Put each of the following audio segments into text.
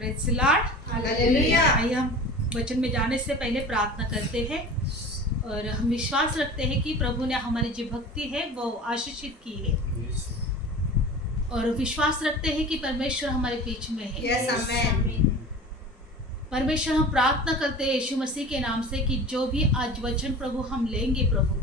Praise the Lord, hallelujah. आइए हम वचन में जाने से पहले प्रार्थना करते हैं और हम विश्वास रखते हैं कि प्रभु ने हमारी जो भक्ति है वो आशीषित की है और विश्वास रखते हैं कि परमेश्वर हमारे बीच में है। Yes amen. परमेश्वर हम प्रार्थना करते हैं यीशु मसीह के नाम से कि जो भी आज वचन प्रभु हम लेंगे प्रभु,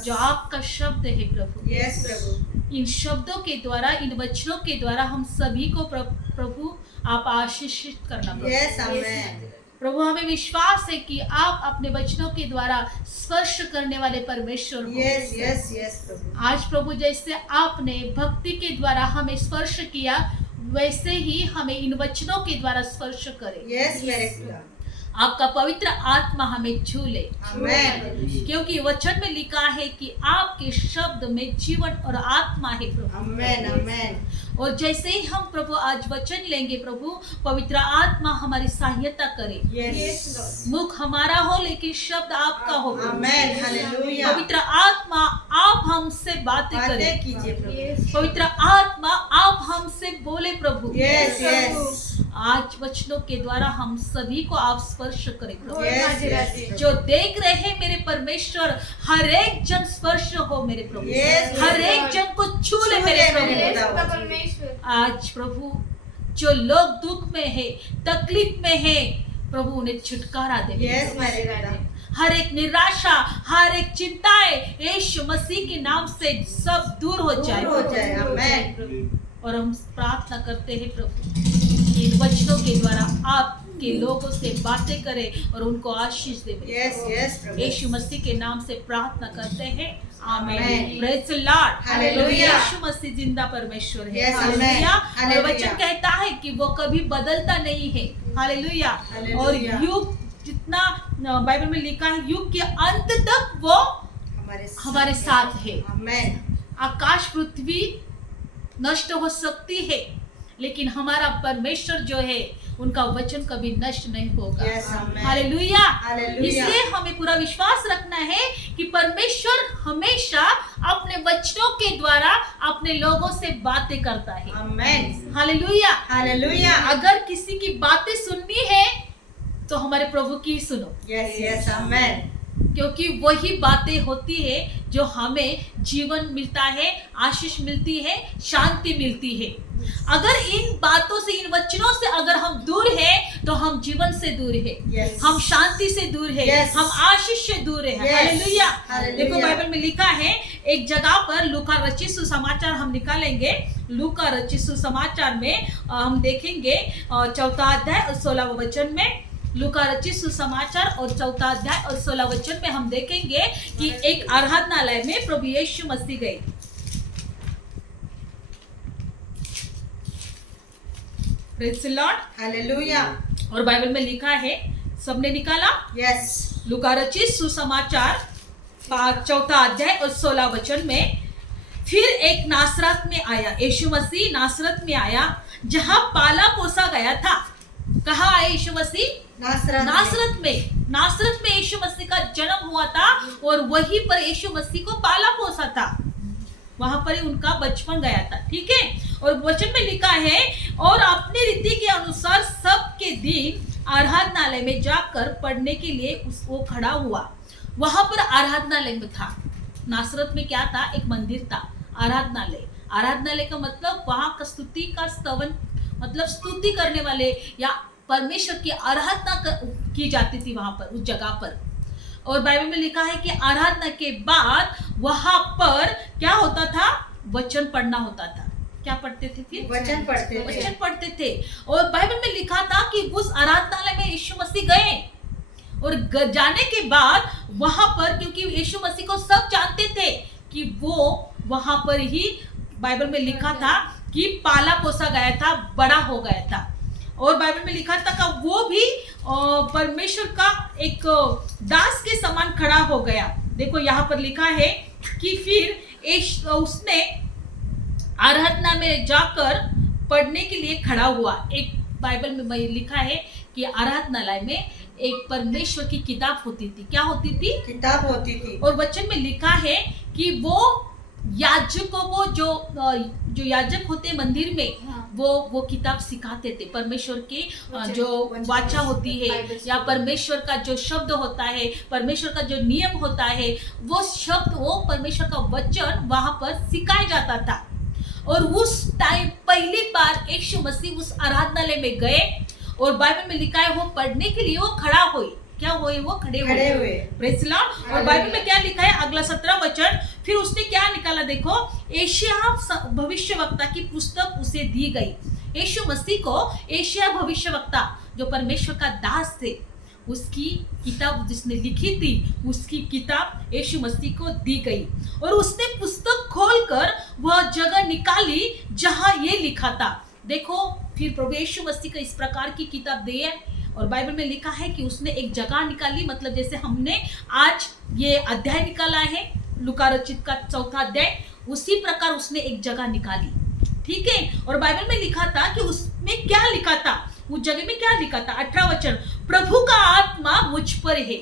जो आपका शब्द है प्रभु, यस प्रभु, इन शब्दों के द्वारा, इन वचनों के द्वारा हम सभी को प्रभु आप आशीषित करना प्रभु। Yes amen. प्रभु हमें विश्वास है कि आप अपने वचनों के द्वारा स्पर्श करने वाले परमेश्वर हो। यस यस यस प्रभु। आज प्रभु जैसे आपने भक्ति के द्वारा हमें स्पर्श किया, वैसे ही हमें इन वचनों के द्वारा स्पर्श करे। यस मेरे खुदा। आपका पवित्र आत्मा हमें छू ले, आमेन। क्योंकि वचन में लिखा है कि आपके शब्द में जीवन और आत्मा है प्रभु। आमेन आमेन। और जैसे ही हम प्रभु आज वचन लेंगे प्रभु, पवित्र आत्मा हमारी सहायता करे। यस। मुख हमारा हो लेकिन शब्द आपका हो। Amen hallelujah. पवित्र आत्मा आप हमसे बातें करें। कीजिए प्रभु। पवित्र आत्मा आप हमसे बोले प्रभु। Yes yes. आज वचनों के द्वारा हम सभी को आप स्पर्श करें प्रभु। Yes yes. जो देख रहे हैं मेरे परमेश्वर, हर एक जन स्पर्श हो मेरे प्रभु। Yes, हर एक जन को छू ले मेरे प्रभु। आज प्रभु जो लोग दुख में है, तकलीफ में है प्रभु, उन्हें छुटकारा दे। यस मेरे खुदा। हर एक निराशा, हर एक चिंताएं यीशु मसीह के नाम से सब दूर हो जाए। दूर हो जाए। आमेन। और हम प्रार्थना करते हैं प्रभु, इन वचनों के द्वारा आपके लोगों से बातें करें और उनको आशीष दे। यस यस प्रभु। यीशु मसीह के नाम से प्रार्थना करते हैं। Amen. Amen. Praise the Lord. Hallelujah. यीशु मसीह जिंदा परमेश्वर है। Yes, hallelujah. आमेन। और हालेलुया। वचन कहता है कि वो कभी बदलता नहीं है। हालेलुया। हालेलुया। और युग जितना बाइबल में लिखा है, युग के अंत तक वो हमारे साथ है। आमेन। आकाश पृथ्वी नष्ट हो सकती है, लेकिन हमारा परमेश्वर जो है उनका वचन कभी नष्ट नहीं होगा। Yes, amen. हालेलुया। हालेलुया। इसलिए हमें पूरा विश्वास रखना है कि परमेश्वर हमेशा अपने वचनों के द्वारा अपने लोगों से बातें करता है। आमेन। हालेलुया। हालेलुया। अगर किसी की बातें सुननी है तो हमारे प्रभु की सुनो, यस यस आमेन। क्योंकि वही बातें होती है जो हमें जीवन मिलता है, आशीष मिलती है, शांति मिलती है। अगर इन बातों से, इन वचनों से अगर हम दूर हैं तो हम जीवन से दूर है, Yes. हम शांति से दूर है, Yes. हम आशीष से दूर है। Yes. हालेलुया। हालेलुया। देखो बाइबल में लिखा है एक जगह पर, लूका रचित सुसमाचार हम निकालेंगे। लूका रचित सुसमाचार में हम देखेंगे 4 अध्याय और 16 वचन में। लूका रचित सुसमाचार और 4 अध्याय और 16 वचन में हम देखेंगे कि एक आराधनालय में प्रभु यीशु मसीह गए। Praise the Lord. हालेलुया। और बाइबल में लिखा है, सबने निकाला? यस। लूका रचित सुसमाचार 4 अध्याय और 16 वचन में, फिर एक नासरत में आया, यीशु मसीह नासरत में आया जहां पाला पोसा गया था। कहाँ आए यीशु मसीह? नासरत में। नासरत में यीशु मसीह का जन्म हुआ था और वहीं पर यीशु मसीह को पाला पोसा था, वहां पर ही उनका बचपन गया था। ठीक है। और वचन में लिखा है, और अपने रीति के अनुसार सबके दिन आराधनालय में जाकर पढ़ने के लिए वो खड़ा हुआ। वहां पर आराधनालय में था। नासरत में क्या था? एक मंदिर था। आराधनालय, आराधनालय का मतलब वहां का स्तुति का स्तवन, मतलब स्तुति करने वाले या परमेश्वर की आराधना की जाती थी वहां पर, उस जगह पर। और बाइबल में लिखा है कि आराधना के बाद वहां पर क्या होता था? वचन पढ़ना होता था। क्या पढ़ते थे फिर? वचन पढ़ते थे। वचन पढ़ते थे। और बाइबल में लिखा था कि उस आराधनालय में यीशु मसीह गए और जाने के बाद वहां पर, क्योंकि यीशु मसीह को सब जानते थे कि वो वहां पर ही, बाइबल में लिखा था कि पाला पोसा गया था, बड़ा हो गया था। और बाइबल में लिखा था कि वो भी परमेश्वर का एक दास के समान खड़ा हो गया। देखो यहाँ पर लिखा है कि फिर उसने आराधना में जाकर पढ़ने के लिए खड़ा हुआ। एक बाइबल में लिखा है कि आराधनालय में एक परमेश्वर की किताब होती थी। क्या होती थी? किताब होती थी। और वचन में लिखा है कि वो याजकों को, जो याजक होते मंदिर में, वो किताब सिखाते थे। परमेश्वर की जो वाचा होती है या परमेश्वर का जो शब्द होता है, परमेश्वर का जो नियम होता है, वो शब्द, वो परमेश्वर का वचन वहां पर सिखाया जाता था। और उस टाइम पहली बार यीशु मसीह उस आराधनालय में गए और बाइबल में लिखा है वो पढ़ने के लिए वो खड़ा हुए। क्या हुए? वो खड़े हुए। Praise the Lord. और बाइबल में क्या लिखा है? अगला 17 वचन, फिर उसने क्या निकाला? देखो, एशिया भविष्यवक्ता की पुस्तक उसे दी गई। यीशु मसीह को एशिया भविष्यवक्ता, जो परमेश्वर का दास थे, उसकी किताब जिसने लिखी थी, उसकी किताब यीशु मसीह को दी गई। और उसने पुस्तक खोलकर वह जगह निकाली जहां ये लिखा था। देखो, फिर प्रभु यीशु मसीह को इस प्रकार की किताब दी है और बाइबल में लिखा है कि उसने एक जगह निकाली, मतलब जैसे हमने आज ये अध्याय निकाला है लूका रचित का 4था अध्याय, उसी प्रकार उसने एक जगह निकाली। ठीक है। और बाइबल में लिखा था कि उसमें क्या लिखा था, उस जगह में क्या लिखा था? 18 वचन, प्रभु का आत्मा मुझ पर है।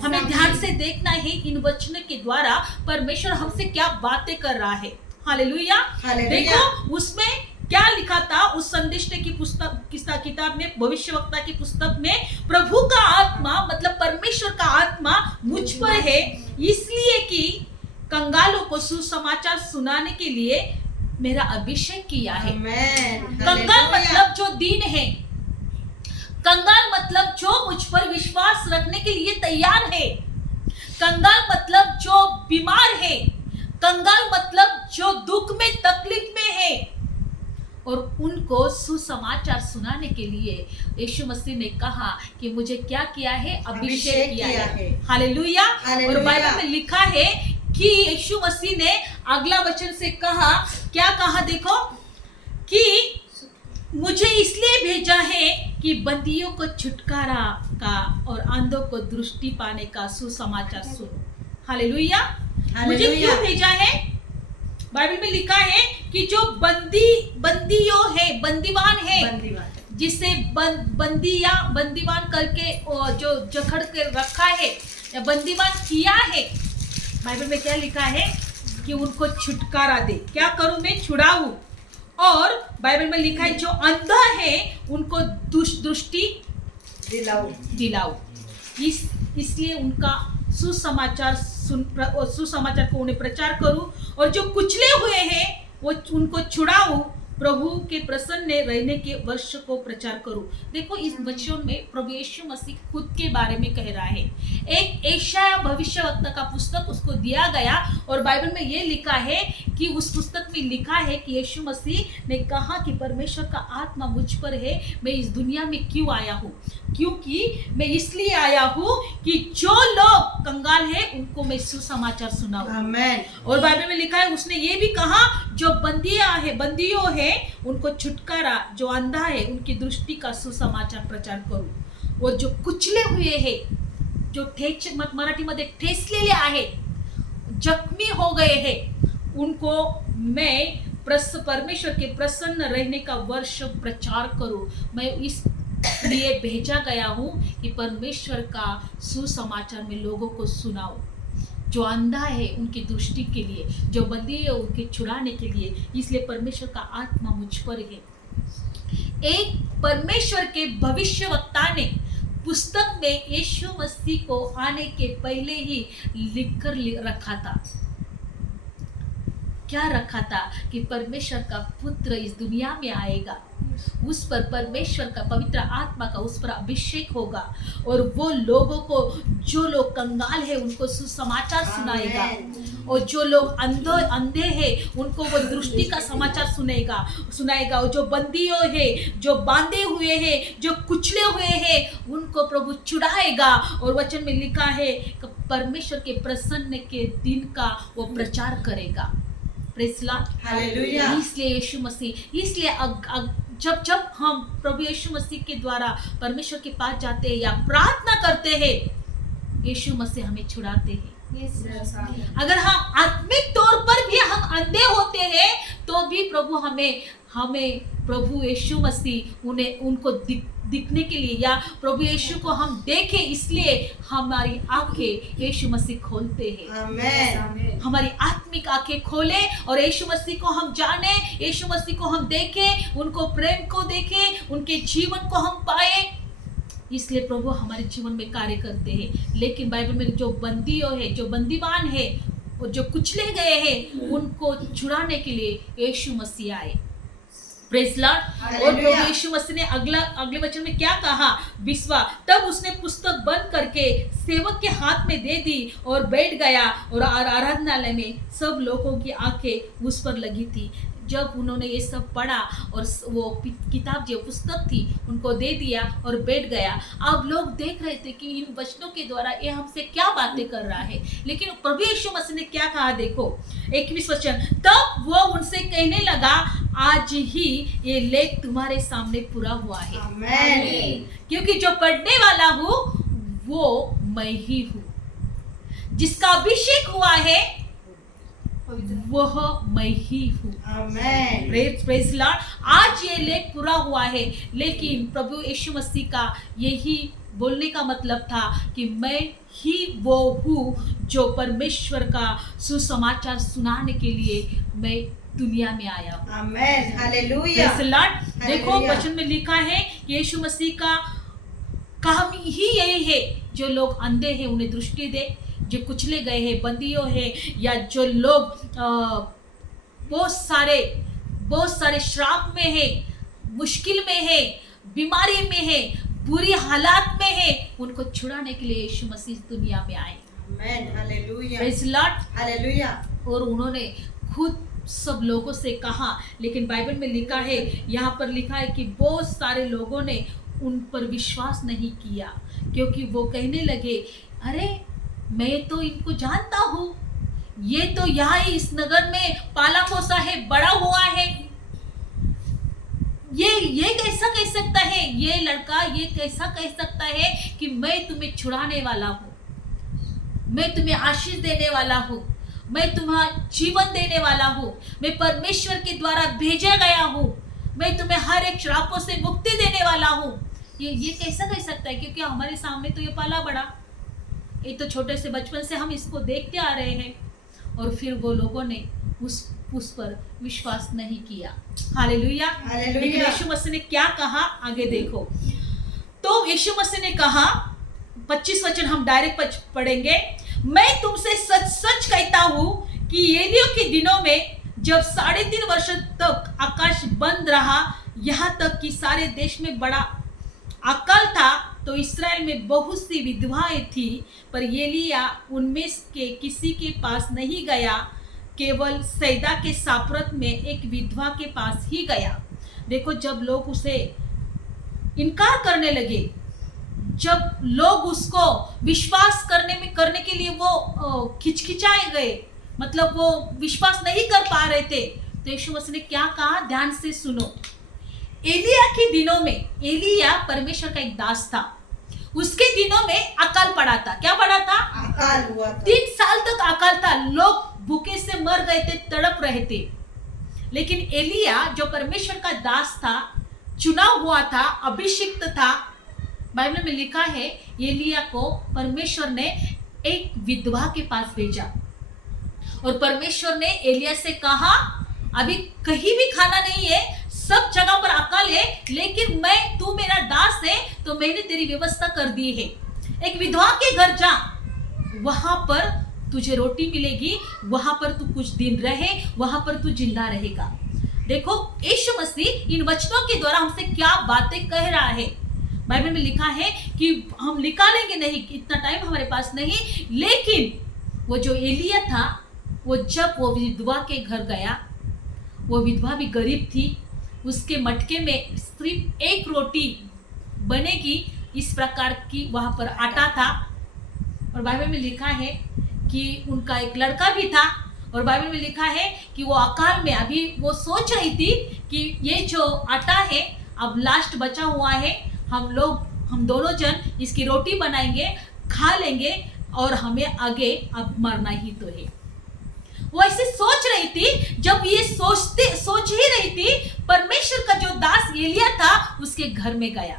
हमें ध्यान से देखना है इन वचनों के द्वारा परमेश्वर हमसे क्या बातें कर रहा है। हालेलुया। देखो उसमें क्या लिखा था, उस संदेश की पुस्तक किताब में, भविष्यवक्ता की पुस्तक में, प्रभु का आत्मा मतलब परमेश्वर का आत्मा मुझ पर है, इसलिए कि कंगालों को सुसमाचार सुनाने के लिए मेरा अभिषेक किया है। कंगाल मतलब जो दीन है, कंगाल मतलब जो मुझ पर विश्वास रखने के लिए तैयार है, कंगाल मतलब जो बीमार है, कंगाल मतलब जो दुख में तकलीफ में है, और उनको सुसमाचार सुनाने के लिए यीशु मसीह ने कहा कि मुझे क्या किया है? अभिषेक किया है। हालेलुया। और बाइबल में लिखा है कि यीशु मसीह ने अगला वचन से कहा, क्या कहा? देखो, कि मुझे इसलिए भेजा है कि बंदियों को छुटकारा का और अंधों को दृष्टि पाने का सुसमाचार सुनो। हालेलुया। मुझे क्यों भेजा है? बाइबल में लिखा है कि जो बंदियों है, बंदीवान है, जिसे बंदीवान करके जो जकड़ के रखा है या बंदीवान किया है, बाइबल में क्या लिखा है? कि उनको छुटकारा दे। क्या करूं मैं? छुड़ाऊं। और बाइबल में लिखा है जो अंधा है उनको दृष्टि दिलाओ। इसलिए उनका सुसमाचार को उन्हें प्रचार करूं, और जो कुचले हुए हैं वो उनको छुड़ाऊं, प्रभु के प्रसन्न रहने के वर्ष को प्रचार करूं। देखो, इस वचन में प्रभु यीशु मसीह खुद के बारे में कह रहा है। एक एशिया भविष्यवक्ता का पुस्तक उसको दिया गया और बाइबल में ये लिखा है कि उस पुस्तक में लिखा है कि यीशु मसीह ने कहा कि परमेश्वर का आत्मा मुझ पर है, मैं इस दुनिया में क्यों आया हूँ? क्योंकि मैं इसलिए आया हूँ कि जो लोग कंगाल है उनको मैं सुसमाचार सुनाऊं। और बाइबल में लिखा है, उसने ये भी कहा जो बंदियों है उनको छुटकारा, जो अंधा है उनकी दृष्टि का सुसमाचार प्रचार करूं, और जो कुचले हुए हैं, जो मराठी मध्ये ठेचलेले आहेत, जख्मी हो गए हैं, उनको मैं परमेश्वर के प्रसन्न रहने का वर्ष प्रचार करूं। मैं इस लिए भेजा गया हूं कि परमेश्वर का सुसमाचार में लोगों को सुनाओ। जो अंधा है उनकी दृष्टि के लिए, जो बंदी है उनके छुड़ाने के लिए, इसलिए परमेश्वर का आत्मा मुझ पर है। एक परमेश्वर के भविष्यवक्ता ने पुस्तक में यीशु मसीह को आने के पहले ही लिखकर रखा था। क्या रखा था? कि परमेश्वर का पुत्र इस दुनिया में आएगा, उस पर परमेश्वर का पवित्र आत्मा का उस पर अभिषेक होगा, और वो लोगों को, जो लोग कंगाल है उनको सुसमाचार सुनाएगा, और जो लोग अंधे हैं उनको वो दृष्टि का समाचार सुनाएगा, और जो बंदियों है, जो बांधे हुए हैं, जो कुचले हुए हैं, उनको प्रभु छुड़ाएगा। और वचन में लिखा है कि परमेश्वर के प्रसन्न के दिन का वो प्रचार करेगा। Praise Lord. हालेलुया। इसलिए यीशु मसीह, इसलिए जब हम प्रभु यीशु मसीह के द्वारा परमेश्वर के पास जाते हैं या प्रार्थना करते हैं, यीशु मसीह हमें छुड़ाते हैं। अगर हम आत्मिक तौर पर भी हम अंधे होते हैं तो भी प्रभु हमें प्रभु यीशु मसीह उनको दिखने के लिए, या प्रभु यीशु को हम देखें इसलिए हमारी आंखें यीशु मसीह खोलते हैं। आमेन। हमारी आत्मिक आंखें खोले और यीशु मसीह को हम जाने, यीशु मसीह को हम देखें, उनको प्रेम को देखें, उनके जीवन को हम पाए। इसलिए प्रभु हमारे जीवन में कार्य करते हैं। लेकिन बाइबल में जो बंदियों है, जो बंदीवान है और जो कुचले गए हैं, उनको छुड़ाने के लिए यीशु मसीह आए। Praise Lord. और प्रभु यीशु मसीह ने अगले वचन में क्या कहा? 20वां, तब उसने पुस्तक बंद करके सेवक के हाथ में दे दी और बैठ गया, और आराधनालय में सब लोगों की आंखें उस पर लगी थी। जब उन्होंने ये सब पढ़ा और वो किताब जो पुस्तक थी उनको दे दिया और बैठ गया, अब लोग देख रहे थे कि इन वचनों के द्वारा ये हमसे क्या बातें कर रहा है। लेकिन प्रभु यीशु मसीह ने क्या कहा? देखो 21 वचन, तब वो उनसे कहने लगा, आज ही ये लेख तुम्हारे सामने पूरा हुआ है। आमेन। क्योंकि जो पढ़ने वाला हूँ वो मैं ही हूँ, जिसका अभिषेक हुआ है वह मैं ही हूँ। आमेन। Praise Lord. आज ये लेख पूरा हुआ है, लेकिन प्रभु यीशु मसीह का यही बोलने का मतलब था कि मैं ही वो हूँ जो परमेश्वर का सुसमाचार सुनाने के लिए मैं दुनिया में आया हूँ। आमेन। हालेलुया। Praise Lord. देखो हालेलुया। वचन में लिखा है कि यीशु मसीह का काम ही यही है, जो लोग अंधे हैं उन्हें दृष्टि दे, जो कुचले गए हैं, बंदियों हैं, या जो लोग बहुत सारे श्राप में है, मुश्किल में है, बीमारी में है, बुरी हालात में है, उनको छुड़ाने के लिए यीशु मसीह दुनिया में आए। आमेन। हालेलुया। Praise Lord. हालेलुया। और उन्होंने खुद सब लोगों से कहा, लेकिन बाइबल में लिखा है, यहाँ पर लिखा है कि बहुत सारे लोगों ने उन पर विश्वास नहीं किया, क्योंकि वो कहने लगे, अरे मैं तो इनको जानता हूँ, ये तो यहाँ ही इस नगर में पाला पोसा है, बड़ा हुआ है, ये कैसा कह सकता है, ये लड़का ये कैसा कह सकता है कि मैं तुम्हें छुड़ाने वाला हूँ, मैं तुम्हें आशीष देने वाला हूँ, मैं तुम्हारा जीवन देने वाला हूँ, मैं परमेश्वर के द्वारा भेजा गया हूँ, मैं तुम्हें हर एक श्रापों से मुक्ति देने वाला हूँ। ये कैसा कह सकता है? क्योंकि हमारे सामने तो ये पाला बड़ा, ये तो छोटे से बचपन से हम इसको देखते आ रहे हैं। और फिर वो लोगों ने उस पर विश्वास नहीं किया। हालेलुया। हालेलुया। लेकिन यीशु मसीह ने क्या कहा? आगे देखो। तो यीशु मसीह ने कहा, 25 वचन हम डायरेक्ट पढ़ेंगे, मैं तुमसे सच सच कहता हूं कि एलियों के दिनों में जब 3.5 वर्ष तक आकाश बंद रहा, यहाँ तक कि सारे देश में बड़ा अकाल था, तो इस्राएल में बहुत सी विधवाएं थी, पर एलिया उनमें के किसी के पास नहीं गया, केवल सैदा के सापरत में एक विधवा के पास ही गया। देखो, जब लोग उसे इनकार करने लगे, जब लोग उसको विश्वास करने के लिए वो खिचखिचाए गए, मतलब वो विश्वास नहीं कर पा रहे थे, तो यीशु मसीह ने क्या कहा? ध्यान से सुनो। एलिया के दिनों में, एलिया परमेश्वर का एक दास था, उसके दिनों में अकाल पड़ा था। क्या पड़ा था? अकाल हुआ था। 3 साल तक अकाल था, लोग भूखे से मर गए थे, तड़प रहे थे। लेकिन एलिया जो परमेश्वर का दास था, चुना हुआ था, अभिषिक्त था, बाइबल में लिखा है एलिया को परमेश्वर ने एक विधवा के पास भेजा, और परमेश्वर ने एलिया से कहा, अभी कहीं भी खाना नहीं है, सब जगह पर अकाल है, लेकिन तू मेरा दास है, तो मैंने तेरी व्यवस्था कर दी है। एक विधवा के घर जा, वहां पर तुझे रोटी मिलेगी, वहां पर तू कुछ दिन रहे, वहां पर तू जिंदा रहेगा। देखो, यीशु मसीह इन वचनों के द्वारा हमसे क्या बातें कह रहा है। बाइबल में लिखा है कि हम निकालेंगे नहीं, इतना टाइम हमारे पास नहीं, लेकिन वो जो एलिया था, वो जब वो विधवा के घर गया, वो विधवा भी गरीब थी, उसके मटके में सिर्फ एक रोटी बनेगी, इस प्रकार की वहाँ पर आटा था। और बाइबल में लिखा है कि उनका एक लड़का भी था, और बाइबल में लिखा है कि वो अकाल में, अभी वो सोच रही थी कि ये जो आटा है अब लास्ट बचा हुआ है, हम दोनों जन इसकी रोटी बनाएंगे, खा लेंगे, और हमें आगे अब मरना ही तो है। वो ऐसे सोच रही थी। जब ये सोच ही रही थी, परमेश्वर का जो दास एलिया था उसके घर में गया,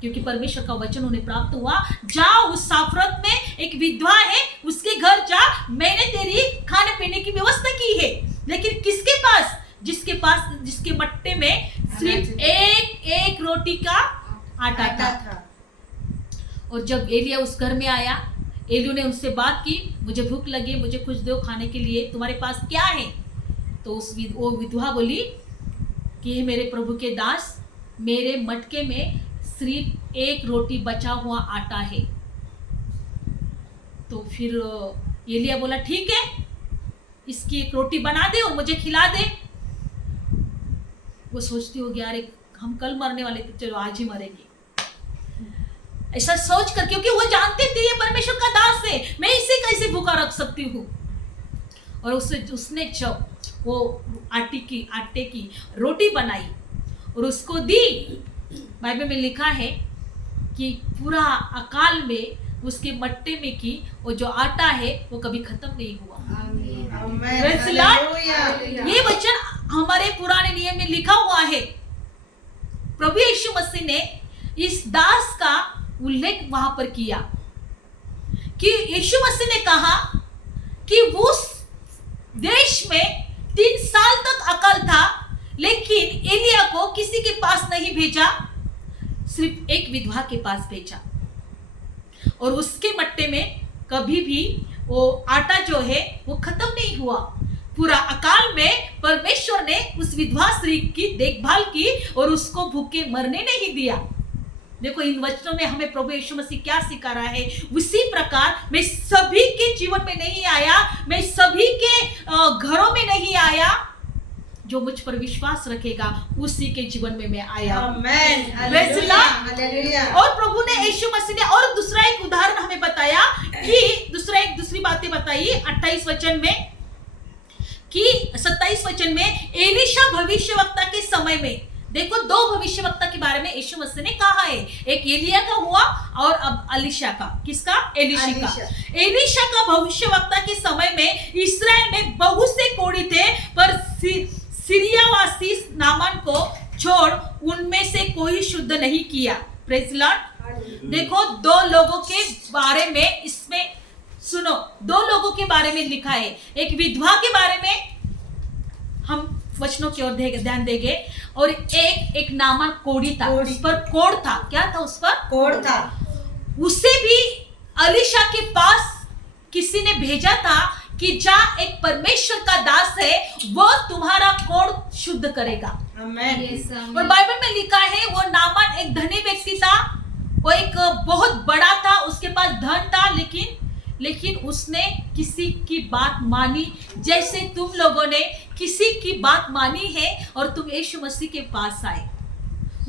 क्योंकि परमेश्वर का वचन उन्हें प्राप्त हुआ, जाओ उस साफरत में एक विधवा है उसके घर जा, मैंने तेरी खाने पीने की व्यवस्था की है। लेकिन किसके पास? जिसके मट्टे में सिर्फ एक रोटी का आटा था। और जब एलिया उस घर में आया, एलियू ने उनसे बात की, मुझे भूख लगी, मुझे कुछ दो खाने के लिए, तुम्हारे पास क्या है? तो वो विधवा बोली कि मेरे प्रभु के दास, मेरे मटके में सिर्फ एक रोटी बचा हुआ आटा है। तो फिर एलिया बोला ठीक है, इसकी एक रोटी बना दे और मुझे खिला दे। वो सोचती होगी यार हम कल मरने वाले थे, चलो आज ही मरेंगे, ऐसा सोच कर, क्योंकि वो जानते थे ये परमेश्वर का दास है, मैं इसे कैसे भूखा रख सकती हूँ। और उसने जब वो आटे की रोटी बनाई और उसको दी, बाइबल में लिखा है कि पूरा अकाल में उसके मट्टे में की वो जो आटा है वो कभी खत्म नहीं हुआ। Praise the Lord। ये वचन हमारे पुराने नियम में लिखा हुआ है। प्रभु यीशु मसीह ने इस दास का उल्लेख वहां पर किया कि यीशु मसीह ने कहा कि उस देश में 3 साल तक अकाल था, लेकिन एलिया को किसी के पास नहीं भेजा, सिर्फ एक विधवा के पास भेजा। और उसके मट्टे में कभी भी वो आटा जो है वो खत्म नहीं हुआ। पूरा अकाल में परमेश्वर ने उस विधवा स्त्री की देखभाल की और उसको भूखे मरने नहीं दिया। देखो इन वचनों में हमें प्रभु यीशु मसीह क्या सिखा रहा है। उसी प्रकार मैं सभी के जीवन में नहीं आया, मैं सभी के घरों में नहीं आया, जो मुझ पर विश्वास रखेगा उसी के जीवन में मैं आया। आमेन, हालेलुया। हालेलुया। और प्रभु ने यीशु मसीह ने और दूसरा एक उदाहरण हमें बताया कि दूसरी बातें बताई 28 वचन में कि 27 वचन में एलीशा भविष्यवक्ता के समय में, देखो 2 भविष्यवक्ता के बारे में यीशु मसीह ने कहा है, एक एलिया का हुआ और अब अलीशा का। किसका? एलीशा का। एलीशा का भविष्यवक्ता के समय में इस्राएल में बहुत से कोढ़ी थे, पर सीरियावासी नामान को छोड़ उनमें से कोई शुद्ध नहीं किया। Praise the Lord. देखो 2 लोगों के बारे में इसमें सुनो, 2 लोगों के बारे में लिखा है। एक विधवा के बारे में हम वचनों की ओर ध्यान देंगे, और एक नामान कोढ़ी था, उस पर कोढ़ था। क्या था उस पर? कोढ़ था। उसे भी अलीशा के पास किसी ने भेजा था कि जा, एक परमेश्वर का दास है, वो तुम्हारा कोढ़ शुद्ध करेगा। आमेन। और बाइबल में लिखा है वो नामान एक धनी व्यक्ति था, वो एक बहुत बड़ा था, उसके पास धन था, लेकिन उसने किसी की बात मानी, जैसे तुम लोगों ने किसी की बात मानी है और तुम यीशु मसीह के पास आए।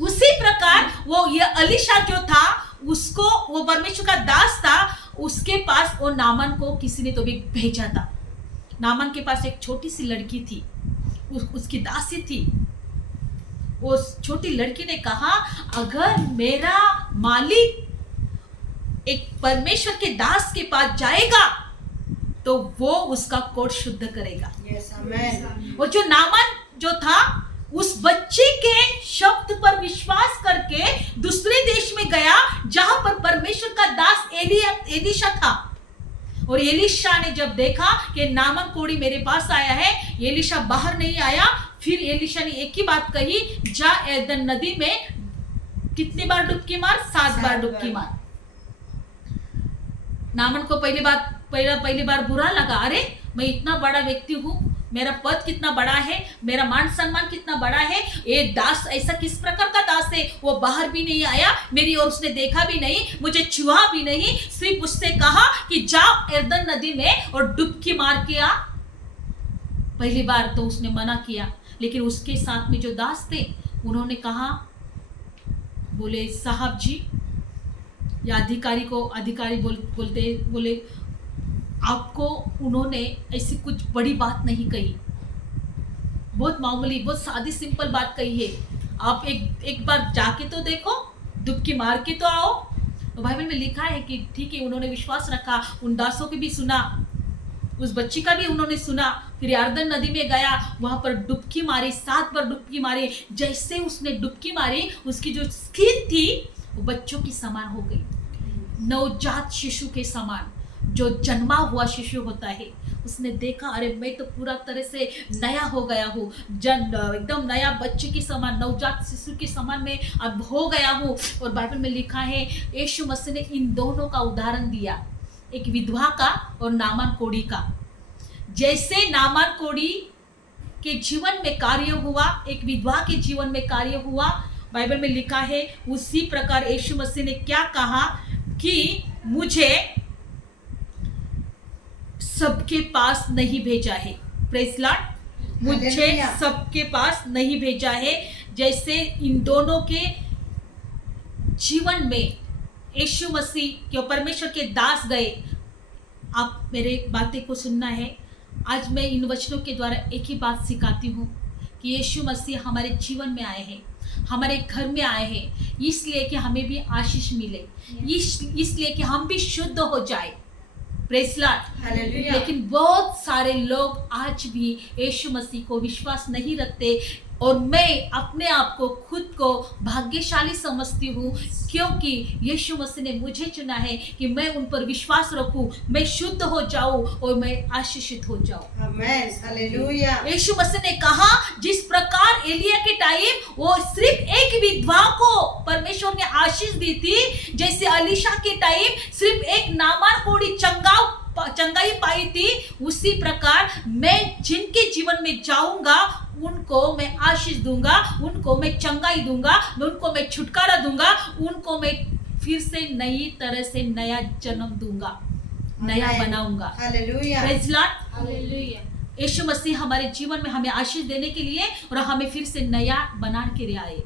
उसी प्रकार वो ये अलीशा जो था, उसको, वो परमेश्वर का दास था, उसके पास वो नामान को किसी ने तो भी भेजा था। नामान के पास एक छोटी सी लड़की थी, उसकी दासी थी। उस छोटी लड़की ने कहा, अगर मेरा मालिक एक परमेश्वर के दास के पास जाएगा तो वो उसका कोढ़ शुद्ध करेगा। यस, आमेन। और जो नामान जो था, उस बच्चे के शब्द पर विश्वास करके दूसरे देश में गया जहां पर परमेश्वर का दास एलीशा था। और एलीशा ने जब देखा कि नामान कोढ़ी मेरे पास आया है, एलीशा बाहर नहीं आया। फिर एलीशा ने एक ही बात कही, जा यरदन नदी में कितनी बार डुबकी मार? 7 बार डुबकी मार। नामान को पहली बार बुरा लगा, अरे मैं इतना बड़ा व्यक्ति हूँ, मेरा पद कितना बड़ा है, मेरा मान सम्मान कितना बड़ा है, ये दास ऐसा किस प्रकार का दास है, वो बाहर भी नहीं आया, मेरी ओर उसने देखा भी नहीं, मुझे छुआ भी नहीं, सिर्फ उससे कहा कि जाओ यरदन नदी में और डुबकी मार के आ। पहली बार तो उसने मना किया, लेकिन उसके साथ में जो दास थे उन्होंने कहा, बोले साहब जी, या अधिकारी बोले आपको उन्होंने ऐसी कुछ बड़ी बात नहीं कही, बहुत मामूली, बहुत सादी सिंपल बात कही है, आप एक बार जाके तो देखो, डुबकी मार के तो आओ। तो बाइबल में लिखा है कि ठीक है, उन्होंने विश्वास रखा, उन दासों की भी सुना, उस बच्ची का भी उन्होंने सुना। फिर यरदन नदी में गया, वहां पर डुबकी मारी, 7 बार डुबकी मारी। जैसे उसने डुबकी मारी, उसकी जो स्किन थी वो बच्चों की समान हो गई, नवजात शिशु के समान, जो जन्मा हुआ शिशु होता है। उसने देखा, अरे मैं तो पूरा तरह से नया हो गया हूँ, एकदम नया बच्चे के समान, नवजात शिशु के समान में अब हो गया हूँ। और बाइबल में लिखा है यीशु मसीह ने इन दोनों का उदाहरण दिया, एक विधवा का और नामान कोढ़ी का। जैसे नामान कोढ़ी के जीवन में कार्य हुआ, एक विधवा के जीवन में कार्य हुआ, बाइबल में लिखा है उसी प्रकार यीशु मसीह ने क्या कहा कि मुझे सबके पास नहीं भेजा है। प्रेज़ लॉर्ड, मुझे हालेलुया। सबके पास नहीं भेजा है। जैसे इन दोनों के जीवन में यीशु मसीह के परमेश्वर के दास गए। आप मेरे बातें को सुनना है। आज मैं इन वचनों के द्वारा एक ही बात सिखाती हूँ कि यीशु मसीह हमारे जीवन में आए हैं, हमारे घर में आए हैं, इसलिए कि हमें भी आशीष मिले, इसलिए कि हम भी शुद्ध हो जाए। Praise Lord. हालेलुया। लेकिन बहुत सारे लोग आज भी यीशु मसीह को विश्वास नहीं रखते, और मैं अपने आप को खुद को भाग्यशाली समझती हूँ, क्योंकि यीशु मसीह ने मुझे चुना है कि मैं उन पर विश्वास रखूं, मैं शुद्ध हो जाऊं और मैं आशीषित हो जाऊं। आमेन। हालेलुया। यीशु मसीह ने कहा, जिस प्रकार एलिया के टाइम वो सिर्फ एक विधवा को परमेश्वर ने आशीष दी थी, जैसे अलीशा के टाइम सिर्फ एक नामान कोढ़ी चंगाई पाई थी, उसी प्रकार मैं जिनके जीवन में जाऊंगा उनको मैं आशीष दूंगा, उनको मैं चंगाई दूंगा, उनको मैं छुटकारा दूंगा, उनको मैं फिर से नई तरह से नया जन्म दूंगा, नया आमेन। बनाऊंगा। हालेलुया। Praise Lord. हालेलुया। यीशु मसीह हमारे जीवन में हमें आशीष देने के लिए और हमें फिर से नया बना के लिए आए।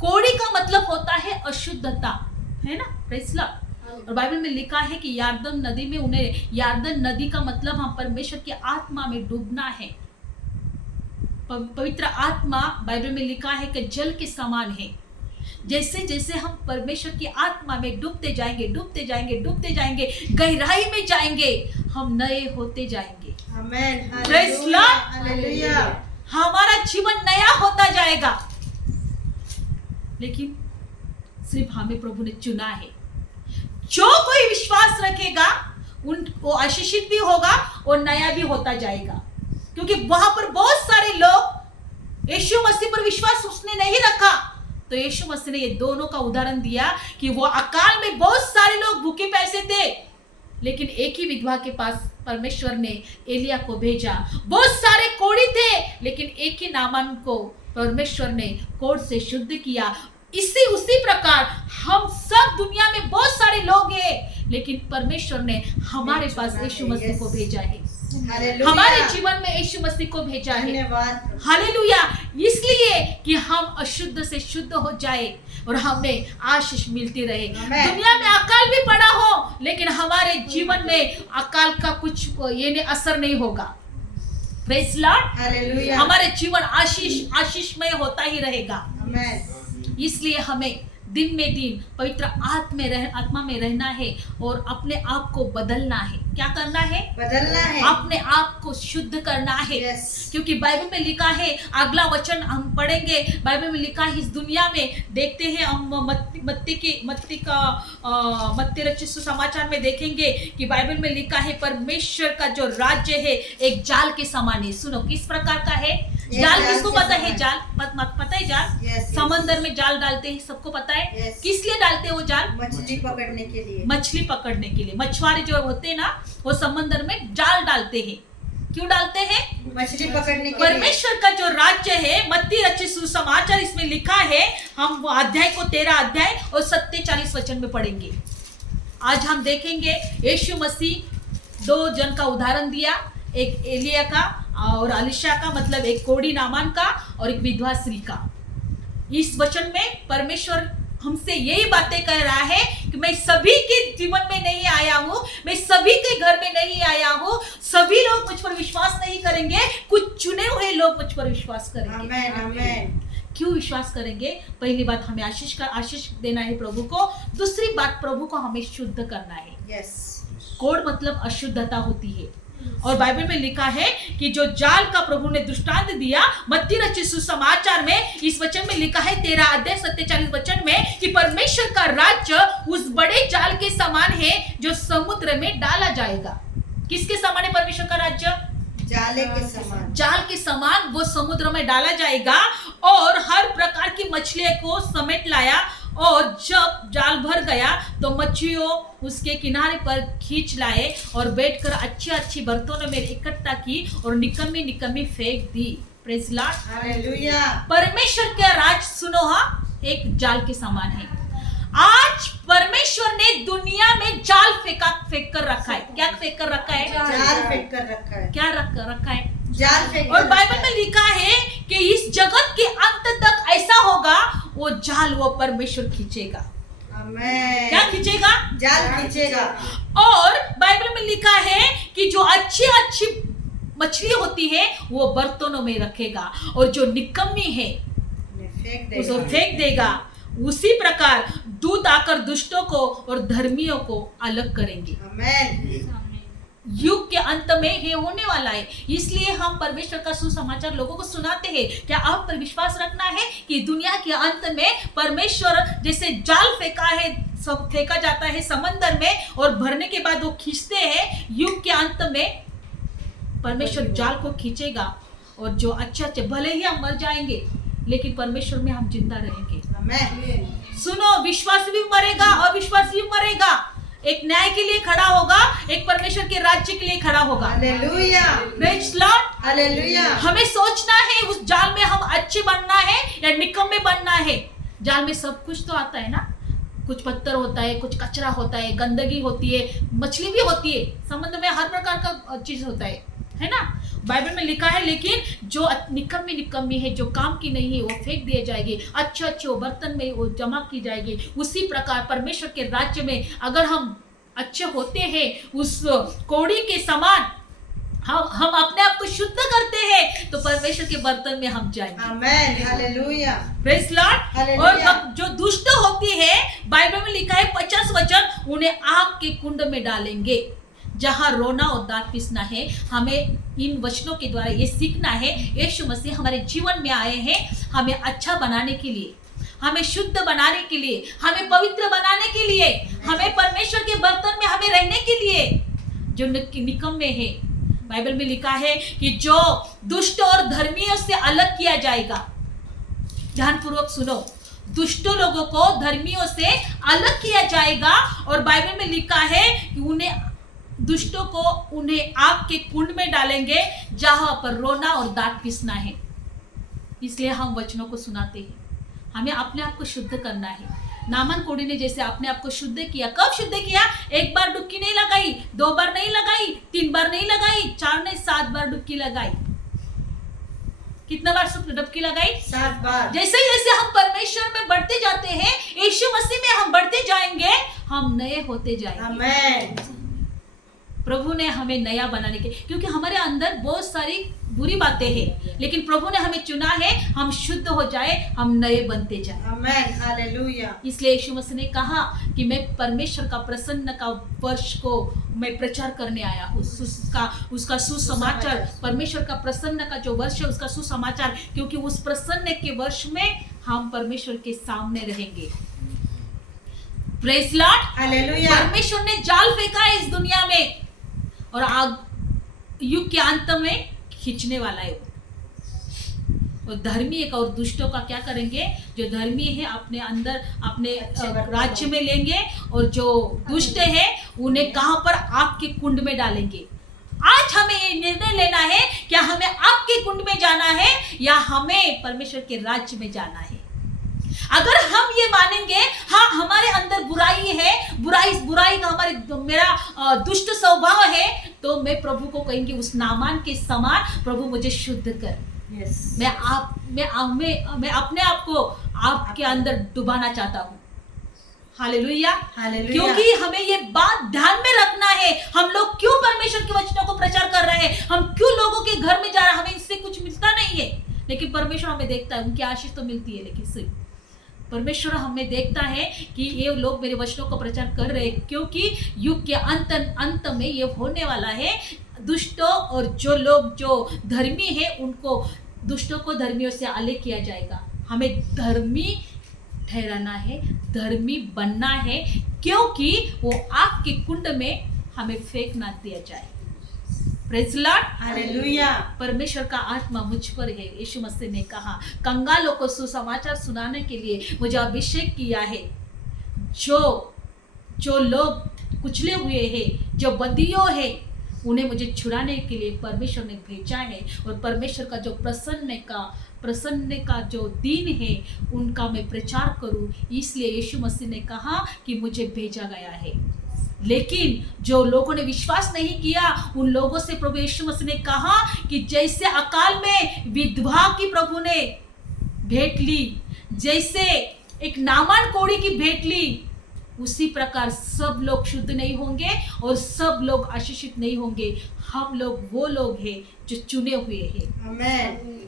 कोढ़ी का मतलब होता है अशुद्धता, है ना। Praise Lord. और बाइबल में लिखा है कि यरदन नदी में उन्हें, यरदन नदी का मतलब हम परमेश्वर की आत्मा में डूबना है। पवित्र आत्मा बाइबल में लिखा है कि जल के समान है। जैसे जैसे हम परमेश्वर की आत्मा में डूबते जाएंगे, डूबते जाएंगे, डूबते जाएंगे, गहराई में जाएंगे, हम नए होते जाएंगे। आमेन। Praise Lord. हालेलुया। हमारा जीवन नया होता जाएगा। लेकिन सिर्फ हमें प्रभु ने चुना है। जो कोई विश्वास रखेगा उनको आशीषित भी होगा और नया भी होता जाएगा, क्योंकि वहां पर बहुत सारे लोग यीशु मसीह पर विश्वास उसने नहीं रखा। तो यीशु मसीह ने ये दोनों का उदाहरण दिया कि वो अकाल में बहुत सारे लोग भूखे प्यासे थे, लेकिन एक ही विधवा के पास परमेश्वर ने एलिया को भेजा। बहुत सारे कोढ़ी थे, लेकिन एक ही नामान को परमेश्वर ने कोढ़ से शुद्ध किया। उसी प्रकार हम सब दुनिया में बहुत सारे लोग हैं, लेकिन परमेश्वर ने हमारे पास यीशु मसीह को भेजा है, हालेलुया। हमारे जीवन में यीशु मसीह को भेजा है। धन्यवाद। हालेलुया। इसलिए कि हम अशुद्ध से शुद्ध हो जाए और हमें आशीष मिलती रहे। आमेन। दुनिया में अकाल भी पड़ा हो, लेकिन हमारे जीवन में अकाल का कुछ ये असर नहीं होगा। Praise Lord. हालेलुया। हमारे जीवन आशीषमय होता ही रहेगा। आमेन। इसलिए हमें दिन में दिन पवित्र आत्मा में रहना है और अपने आप को बदलना है। क्या करना है? बदलना है। अपने आप को शुद्ध करना है। Yes. क्योंकि बाइबल में लिखा है, अगला वचन हम पढ़ेंगे, बाइबल में लिखा है, इस दुनिया में देखते हैं हम मत्ती रचित सुसमाचार में देखेंगे कि बाइबल में लिखा है परमेश्वर का जो राज्य है एक जाल के समान है। सुनो, किस प्रकार का है? Yes, जाल जाल किसको के पता है? समान। जाल पता है? जाल Yes, yes. समंदर में जाल डालते हैं, सबको पता है। Yes. किस लिए डालते हैं वो जाल? मछली पकड़ने के लिए। मछली पकड़ने के लिए। मछुआरे जो होते हैं ना, वो समंदर में जाल डालते हैं। क्यों डालते हैं? मछली पकड़ने के लिए। परमेश्वर का जो राज्य है, मत्ती रचित सुसमाचार, इसमें लिखा है, हम वो अध्याय को 13 अध्याय और 47 वचन में पढ़ेंगे। आज हम देखेंगे यीशु मसीह 2 जन का उदाहरण दिया, एक एलिया का और अलीशा का, मतलब एक कोढ़ी नामान का और एक विधवा स्त्री का। इस वचन में परमेश्वर हमसे यही बातें कह रहा है कि मैं सभी के जीवन में नहीं आया हूँ, मैं सभी के घर में नहीं आया हूँ। सभी लोग मुझ पर विश्वास नहीं करेंगे, कुछ चुने हुए लोग मुझ पर विश्वास करेंगे। आमेन। आमेन। क्यों विश्वास करेंगे? पहली बात, हमें आशीष देना है प्रभु को। दूसरी बात, प्रभु को हमें शुद्ध करना है। यस। कोढ़ मतलब अशुद्धता होती है। और बाइबल में लिखा है कि जो जाल का प्रभु ने दृष्टांत दिया, मत्ती रचित सुसमाचार में इस वचन में लिखा है 13 अध्याय 47 वचन में कि परमेश्वर का राज्य उस बड़े जाल के समान है जो समुद्र में डाला जाएगा। किसके समान है परमेश्वर का राज्य? जाले के समान। जाल के समान वो समुद्र में डाला जाएगा और हर प्रकार की मछलियों को समेट लाया। और जब जाल भर गया तो मछलियों उसके किनारे पर खींच लाए और बैठकर अच्छी अच्छी बर्तनों में इकट्ठा की और निकम्मी निकम्मी फेंक दी। Praise Lord, hallelujah. परमेश्वर का राज सुनो, हाँ, एक जाल के समान है। आज परमेश्वर ने दुनिया में जाल फेंक कर रखा है। क्या फेंक कर रखा है? जाल फेंक कर रखा है। क्या रख रखा है? जाल फेंक और कर बाइबल रखा में है। लिखा है कि इस जगत के अंत तक ऐसा होगा, वो जाल वो परमेश्वर खींचेगा। आमेन। क्या खींचेगा? जाल खींचेगा। और बाइबल में लिखा है कि जो अच्छी अच्छी मछली होती है वो बर्तनों में रखेगा और जो निकम्मी है फेंक उसको देगा। फेंक देगा। उसी प्रकार दूत आकर दुष्टों को और धर्मियों को अलग करेंगे। आमेन। युग के अंत में ये होने वाला है, इसलिए हम परमेश्वर का सुसमाचार लोगों को सुनाते हैं। क्या आप पर विश्वास रखना है कि दुनिया के अंत में परमेश्वर जैसे जाल फेंका है, सब फेंका जाता है समंदर में और भरने के बाद वो खींचते हैं, युग के अंत में परमेश्वर जाल को खींचेगा और जो अच्छे भले ही हम मर जाएंगे लेकिन परमेश्वर में हम जिंदा रहेंगे। आमेन। सुनो, विश्वास भी मरेगा, अविश्वास भी मरेगा। एक न्याय के लिए खड़ा होगा, एक परमेश्वर के राज्य के लिए खड़ा होगा। हालेलुया। Praise Lord. हालेलुया। हमें सोचना है उस जाल में हम अच्छे बनना है या निकम्मे बनना है। जाल में सब कुछ तो आता है ना, कुछ पत्थर होता है, कुछ कचरा होता है, गंदगी होती है, मछली भी होती है, समुद्र में हर प्रकार का चीज होता है ना। बाइबल में लिखा है लेकिन जो निकम्मी है, जो काम की नहीं है, वो फेंक दिए जाएगी। अच्छे वो बर्तन में वो जमा की जाएगी। उसी प्रकार परमेश्वर के राज्य में अगर हम अच्छे होते हैं, उस कौड़ी के समान हम अपने आप को शुद्ध करते हैं तो परमेश्वर के बर्तन में हम जाएंगे। आमेन। हालेलुया। Praise Lord. हालेलुया। और जो दुष्ट होती है, बाइबल में लिखा है 50 वचन, उन्हें आग के कुंड में डालेंगे जहां रोना और दांत पीसना है। हमें इन वचनों के द्वारा ये सीखना है, यीशु मसीह हमारे जीवन में आए हैं हमें अच्छा बनाने के लिए, हमें शुद्ध बनाने के लिए, हमें पवित्र बनाने के लिए, हमें परमेश्वर के बर्तन में हमें रहने के लिए। जो निकम्मे है, बाइबल में लिखा है कि जो दुष्ट और धर्मियों से अलग किया जाएगा। ध्यानपूर्वक सुनो, दुष्ट लोगों को धर्मियों से अलग किया जाएगा। और बाइबल में लिखा है कि उन्हें आग के कुंड में डालेंगे जहां पर रोना और दांत पीसना है। इसलिए हम वचनों को सुनाते हैं, हमें अपने आप को शुद्ध करना है। नामान कोड़ी ने जैसे अपने आप को शुद्ध किया। कब शुद्ध किया? एक बार डुबकी नहीं लगाई, 2 बार नहीं लगाई, 3 बार नहीं लगाई, 4 नहीं 7 बार डुबकी लगाई। कितना बार डुबकी लगाई? 7 बार। जैसे जैसे हम परमेश्वर में बढ़ते जाते हैं, यीशु मसीह में हम बढ़ते जाएंगे, हम नए होते जाएंगे। आमेन। प्रभु ने हमें नया बनाने के, क्योंकि हमारे अंदर बहुत सारी बुरी बातें हैं, लेकिन प्रभु ने हमें चुना है हम शुद्ध हो जाए, हम नए बनते जाए। आमेन। हालेलुया। इसलिए यीशु मसीह ने कहा कि मैं परमेश्वर का प्रसन्न का वर्ष को मैं प्रचार करने आया हूँ, उसका सुसमाचार, परमेश्वर का प्रसन्न का जो वर्ष है उसका सुसमाचार, क्योंकि उस प्रसन्न के वर्ष में हम परमेश्वर के सामने रहेंगे। Praise Lord. हालेलुया। परमेश्वर ने जाल फेंका है इस दुनिया में और आग युग के अंत में खींचने वाला है। और धर्मी एक और दुष्टों का क्या करेंगे? जो धर्मी है अपने अंदर अपने राज्य में लेंगे और जो दुष्ट है उन्हें कहां पर? आग के कुंड में डालेंगे। आज हमें ये निर्णय लेना है, क्या हमें आग के कुंड में जाना है या हमें परमेश्वर के राज्य में जाना है। अगर हम ये मानेंगे हाँ हमारे अंदर बुराई है, बुराई का मेरा दुष्ट स्वभाव है, तो मैं प्रभु को कहेंगे उस नामान के समान प्रभु मुझे शुद्ध कर। यस। मैं अपने आप को आपके अंदर डुबाना चाहता हूँ। हालेलुया। हालेलुया। क्योंकि हमें ये बात ध्यान में रखना है, हम लोग क्यों परमेश्वर के वचनों को प्रचार कर रहे हैं, हम क्यों लोगों के घर में जा रहे हैं। हमें इससे कुछ मिलता नहीं है, लेकिन परमेश्वर हमें देखता है, उनकी आशीष तो मिलती है, लेकिन सिर्फ परमेश्वर हमें देखता है कि ये लोग मेरे वचनों को प्रचार कर रहे हैं, क्योंकि युग के अंत में ये होने वाला है। दुष्टों और जो लोग जो धर्मी है उनको दुष्टों को धर्मियों से अलग किया जाएगा। हमें धर्मी ठहराना है, धर्मी बनना है, क्योंकि वो आग के कुंड में हमें फेंक ना दिया जाए। Praise the Lord. हालेलुया। परमेश्वर का आत्मा मुझ पर है। यीशु मसीह ने कहा कंगालों को सुसमाचार सुनाने के लिए मुझे अभिषेक किया है। जो लोग कुचले हुए हैं, जो बंदियों हैं, उन्हें मुझे छुड़ाने के लिए परमेश्वर ने भेजा है। और परमेश्वर का जो प्रसन्न का जो दिन है उनका मैं प्रचार करूं, इसलिए यीशु मसीह ने कहा कि मुझे भेजा गया है। लेकिन जो लोगों ने विश्वास नहीं किया उन लोगों से प्रभु यीशु मसीह ने कहा कि जैसे अकाल में विधवा की प्रभु ने भेंट ली, जैसे एक नामान कोढ़ी की भेंट ली, उसी प्रकार सब लोग शुद्ध नहीं होंगे और सब लोग आशीषित नहीं होंगे। हम लोग वो लोग हैं जो चुने हुए हैं। आमेन।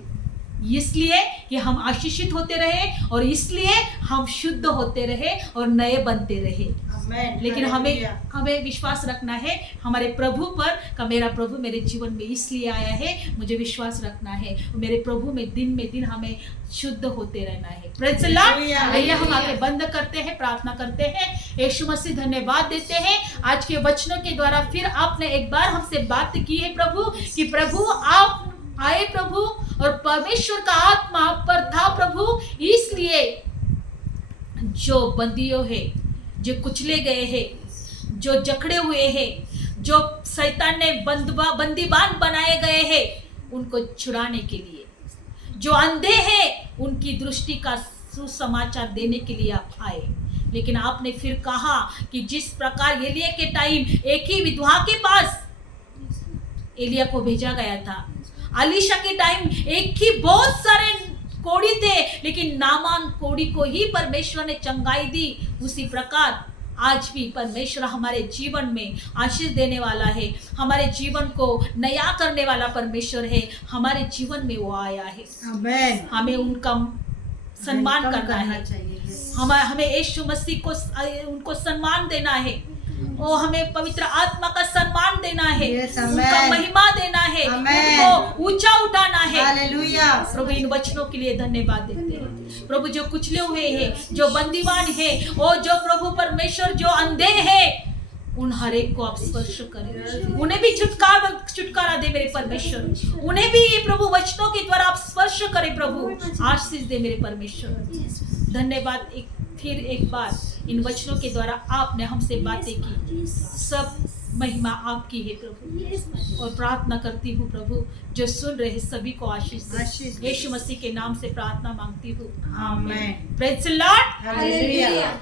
इसलिए कि हम आशीषित होते रहे और इसलिए हम शुद्ध होते रहे और नए बनते रहे। आमेन। लेकिन हालेलुया। हमें विश्वास रखना है हमारे प्रभु पर का मेरा प्रभु मेरे जीवन में इसलिए आया है, मुझे विश्वास रखना है। मेरे प्रभु में दिन हमें शुद्ध होते रहना है। Praise the Lord. आइए हम आगे बंद करते हैं, प्रार्थना करते हैं। यीशु मसीह धन्यवाद देते हैं आज के वचनों के द्वारा फिर आपने एक बार हमसे बात की है प्रभु, कि प्रभु आप आए प्रभु और परमेश्वर का आत्मा आप पर था प्रभु, इसलिए जो बंदियों है, जो कुचले गए हैं, जो जकड़े हुए हैं, जो शैतान ने बंदीबान बनाए गए हैं, उनको छुड़ाने के लिए, जो अंधे हैं उनकी दृष्टि का सुसमाचार देने के लिए आप आए। लेकिन आपने फिर कहा कि जिस प्रकार एलिया के टाइम एक ही विधवा के पास एलिया को भेजा गया था, अलीशा के टाइम एक ही बहुत सारे कोढ़ी थे लेकिन नामान कोढ़ी को ही परमेश्वर ने चंगाई दी, उसी प्रकार आज भी परमेश्वर हमारे जीवन में आशीष देने वाला है, हमारे जीवन को नया करने वाला परमेश्वर है। हमारे जीवन में वो आया है। आमेन। हमें उनका सम्मान करना है। चाहिए। हमें यीशु मसीह को उनको सम्मान देना है। ओ हमें पवित्र आत्मा का सम्मान देना है, Yes, उनका amen. महिमा देना है, Amen. उनको ऊंचा उठाना है। हालेलुया। प्रभु इन वचनों के लिए धन्यवाद देते हैं। प्रभु जो कुचले हुए हैं, जो बंदीवान है, ओ जो प्रभु परमेश्वर जो अंधे हैं, उन हर एक को आप स्पर्श करें, उन्हें भी छुटकारा दे मेरे परमेश्वर, उन्हें भी ये प्रभु वचनों के द्वारा आप स्पर्श करें प्रभु, आशीष दे मेरे परमेश्वर। धन्यवाद फिर एक बार इन वचनों के द्वारा आपने हमसे बातें की, सब महिमा आपकी है प्रभु। और प्रार्थना करती हूँ प्रभु जो सुन रहे सभी को आशीष दे। यीशु मसीह के नाम से प्रार्थना मांगती हूँ, amen. Praise the Lord. Hallelujah.